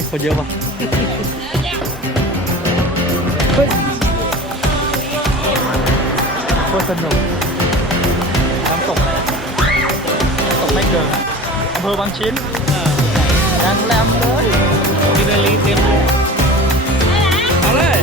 ยคนเยอะว่ะเฮ้ยโคตรสนุกน้ำตกนะน้ำตกไม่เกินอำเภอบางชิ้นยังแรมเลยมีเดลีเต็มเลยเอาเลย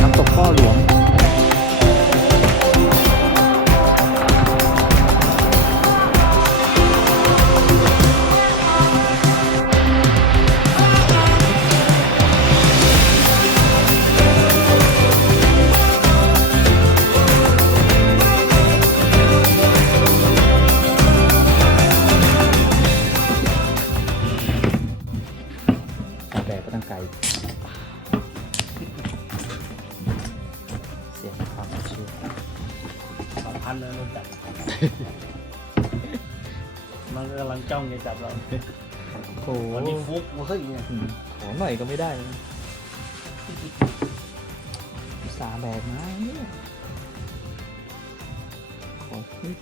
น้ำตกพ่อหลวงแต่ก็ตั้งไกลเสียงความเชื่อ2,000เลยมันจับมันกำลังจ้องจะจับเราโอ้วันนี้ฟุกเฮ้ยเนี่ยขอหน่อยก็ไม่ได้สาแบกไม้เนี่ยขอนิด